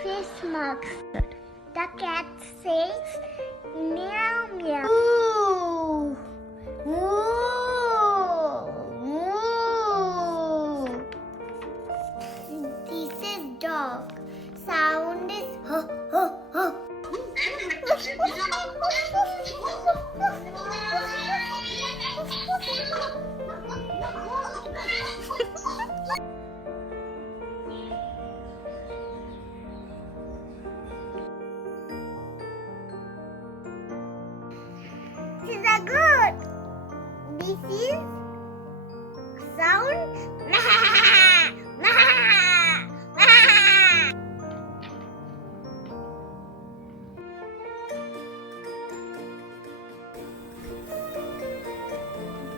Fish marks. The cat says meow meow. Moo. Moo. Moo. This is dog. Sound is huh huh huh. This is a good. This is sound.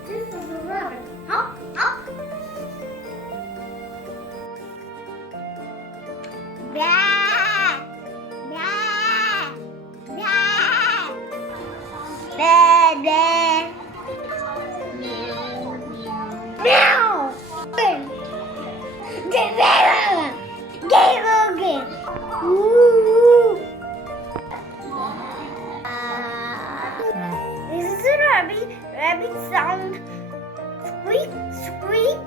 This is a rabbit. Hop, hop. Blah, blah, blah. Blah, blah. Meow. Ooh. This is a rabbit. Rabbit sound. Squeak, squeak.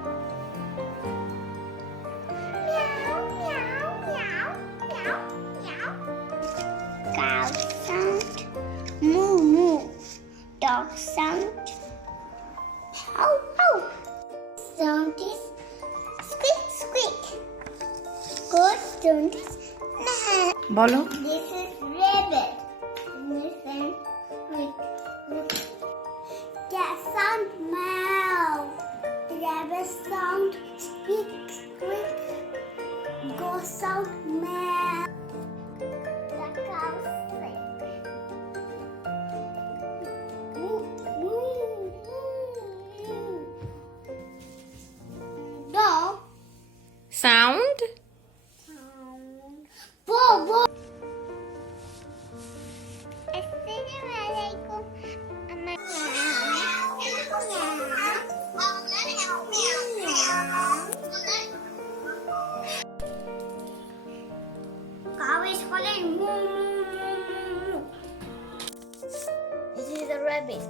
Meow, meow, meow, meow, meow. Cow sound. Moo, moo. Dog sound. Pow, pow. Sound is squeak, squeak. Goat sound is nah. বলো This is rabbit. Listen. Cat sound meow. Rabbit sound squeak, squeak. Goat sound meow. The cow say moo, moo, moo. Dog sound sound. Whoa, whoa. Assalamualaikum. Cow is calling moo, moo, moo, moo, moo. This is a rabbit.